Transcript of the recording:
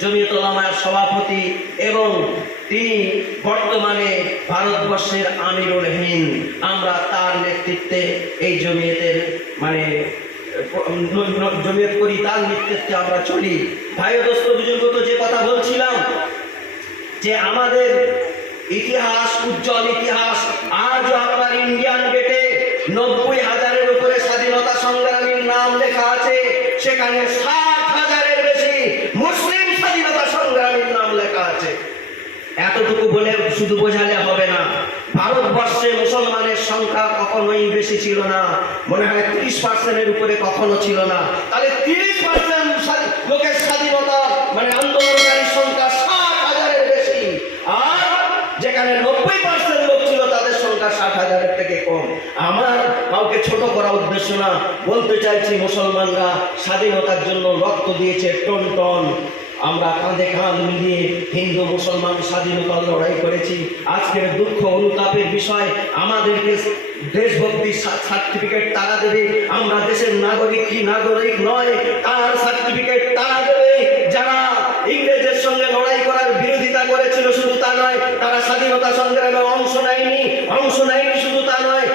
জমিয়ত ওলামার সভাপতি এবং তিনি বর্তমানে ভারতবর্ষের আমিরুল হিন্দ। আমরা তার নেতৃত্বে এই জমিয়তের মানে জমিয়ত করি, তার নেতৃত্বে আমরা চলি। ভাই দোস্ত তো যে কথা বলছিলাম, যে আমাদের ইতিহাস, উজ্জ্বল ইতিহাস, আজও শুধু বোঝালে হবে না। ভারতবর্ষে মুসলমানের সংখ্যা কখনোই বেশি ছিল না। মনে হয় তিরিশ পার্সেন্টের উপরে কখনো ছিল না। তাহলে তিরিশ পার্সেন্ট লোকের স্বাধীনতা মানে আন্দোলনকারীর সংখ্যা ষাট হাজারের বেশি। আর যেখানে নব্বই পার্সেন্ট লোক ছিল, তাদের সংখ্যা ষাট হাজারের থেকে কম। আমার কাউকে ছোট করা উদ্দেশ্য না। বলতে চাইছি, মুসলমানরা স্বাধীনতার জন্য রক্ত দিয়েছে টন টন। আমরা কাঁধে কাঁধ মিলিয়ে হিন্দু, মুসলমান স্বাধীনতার লড়াই করেছি। আজকের দুঃখ অনুতাপের বিষয়, আমাদেরকে দেশভক্তি সার্টিফিকেট তারা দেবে। আমরা দেশের নাগরিক কি নাগরিক নয়, তার সার্টিফিকেট তারা দেবে। যারা ইংরেজের সঙ্গে লড়াই করার বিরোধিতা করেছিল শুধু তা নয়, তারা স্বাধীনতা সংগ্রামে অংশ নেয়নি। অংশ নেয়নি শুধু তা নয়